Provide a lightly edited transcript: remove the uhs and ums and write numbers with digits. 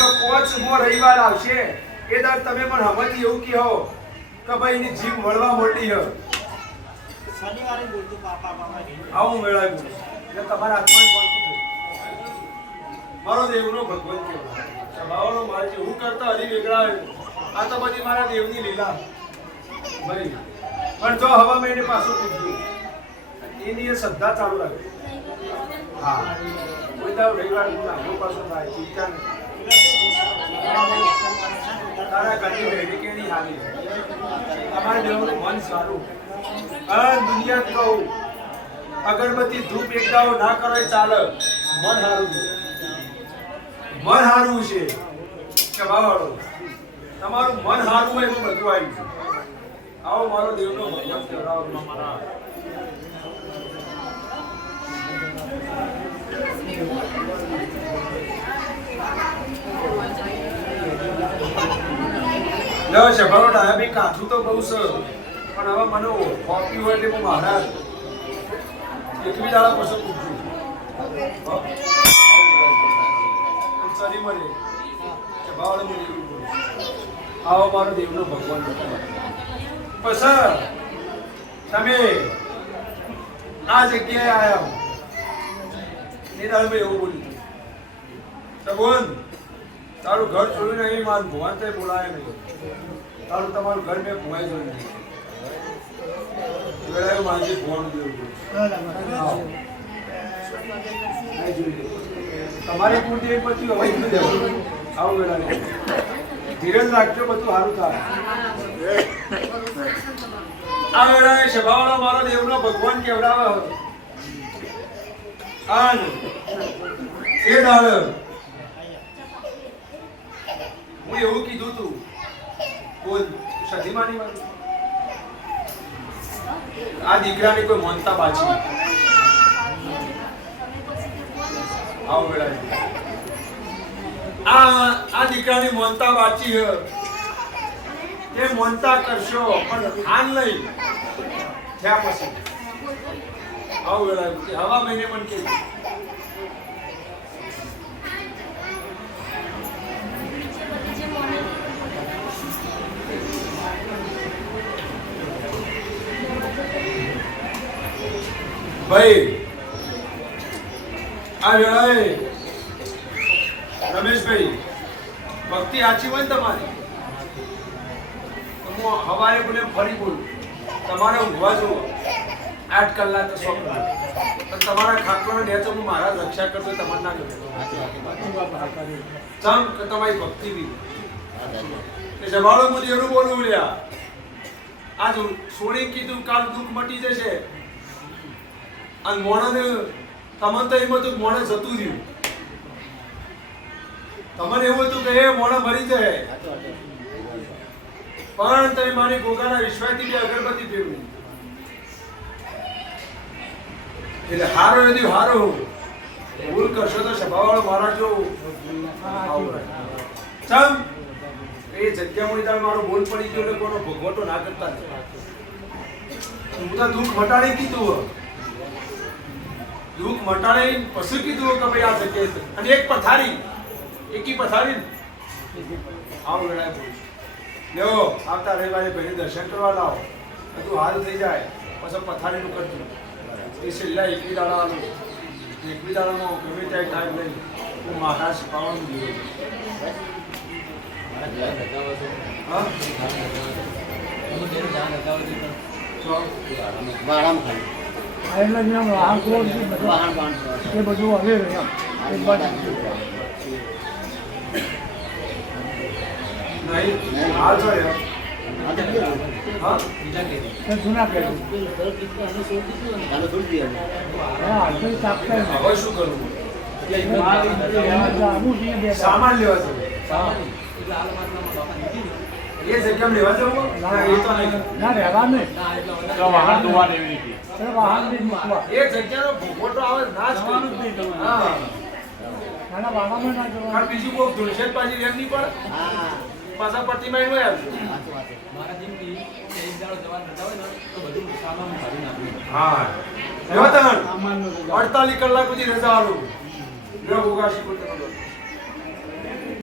કે 5મો રવિવાર આવશે એ દર તમે પણ હમણાં એવું કહો કે ભાઈ એની જીભ વળવા મોટી હ શનિવારે બોલતો પાપા આવું મેળાવ્યું એટલે તમારા આત્મા શાંતિ થઈ મારો દેવનો ભગવાન કહેવાય સ્વભાવનો મારે હું કરતા હરી વેગળા આ તો બધી મારા દેવની લીલા ભાઈ પણ જો હવા મહિને પાછું પૂછ્યું એની એ શ્રદ્ધા ચાલુ રાખે હા કોઈ દાવ રવિવાર આગળ પાછું થાય ચિંતા તારા ઘરની વેડી કેની હાલી અમારે દેવનું મન સારું દુનિયા કહું અગરબત્તી ધૂપ એકદાવો ના કરો એ ચાલે મન હારું છે કે બાવાળો તમારું મન હારું હોય એમાં બધું આવ્યું છે આવો મારો દેવનો ભગવાન કહેવાવ મારા લો શભાળો ડાયાબી કાઠું તો બહુ છે પણ હવે મને કોપી હોય એટલે હું મહારાજ એકવી દાડા પછી પૂછું સરી મને શભાળો મને આવો મારો દેવનો ભગવાન પછી તમે આ જગ્યાએ આવ્યા એ દાડે મેં એવું બોલ્યું સગુન તારું ઘર જોયું નહીં મારું ભગવાન તે બોલાય નહીં તારું તમારું ઘર મેં ભુવાઈ જોયું નહીં વેળાએ મારી ફોન તમારી પૂર્તિ એક પછી હવે નહીં દેવું આવું વેળાએ ધીરજ રાખજો બધું સારું થાય આ વેળાએ સભાવાળો મારો દેવનો ભગવાન કેવડાવે આન એ દાડે હું એવું કીધું તું બોલ સધીમાની વાત આ દીકરાની કોઈ મનતા બાજી આવ વેળા આ દીકરાની મનતા બાજી હે તે મનતા કરશો પણ આન નહીં થયા પછી આવ વેળા હવા મહિને પણ કે ભાઈ આ વેળાએ રમેશભાઈ ભક્તિ સાચી હોય ને તમારી હું હવારે બોલે ફરી બોલું તમારે ઊંઘવા જુઓ 8 કલાક તો 100 કલાક પણ તમારા ખાટલાનો ડે તો હું મારા રક્ષા કરતો તમારે ના ગમે ચમ કે તમારી ભક્તિ બી એ જવાળો હું દેવનું બોલું લ્યા આજ સોળી કીધું કાલ દુઃખ મટી જશે અને મોણાને તમને તો એમ હતું મોણા જતું રહ્યું તમને એવું હતું કે એ મોણા મરી જાય પણ તમે મારી ગોગાના વિશ્વાસથી બે અગરબત્તી ફેરવી એટલે હારો નથી હારો ભૂલ કરશો તો સભાવાળો મારા જો ચમ એ જગ્યામાં તાર મારો બોલ પડી ગયો એટલે કોનો ભગવટો ના કરતા હું તો દુઃખ મટાડી કીધું દુઃખ મટાડી પછી કીધું કે ભાઈ આ જગ્યાએ અને એક પથારી એકી પથારી આવો વેળાએ બોલ લ્યો આવતા રવિવારે ભાઈને દર્શન કરવા લાવો બધું હારું થઈ જાય પછી પથારીનું કરજો એ છેલ્લા એકવી દાડાનું એકવી દાડામાં ગમે ત્યાં ટાઈમ લઈ હું મહારાજ પાવાનું જોઈએ શું કરવું સામાન લેવા છે એ જગ્યામાં લેવા જવું ના એ તો નહીં ના રહેવા નહીં વાહન ધોવા દેવી વાહન એ જગ્યાનો ભોગવટો આવે ના જ કરવાનું જ નહીં તમારે હા નાના વાહનમાં ના જવાનું બીજું કોઈ ધૂળશેટ પાછી એમ નહીં પડે પાછા પટ્ટીમાં એનું આવશે મારા જિંદગી એક દાડો જવાન નતા હોય ને તો બધું સામાન ભરી નાખ્યું હા લેવા તન 48 કલાક સુધી રજા આલું લો ગોગા શીખો તો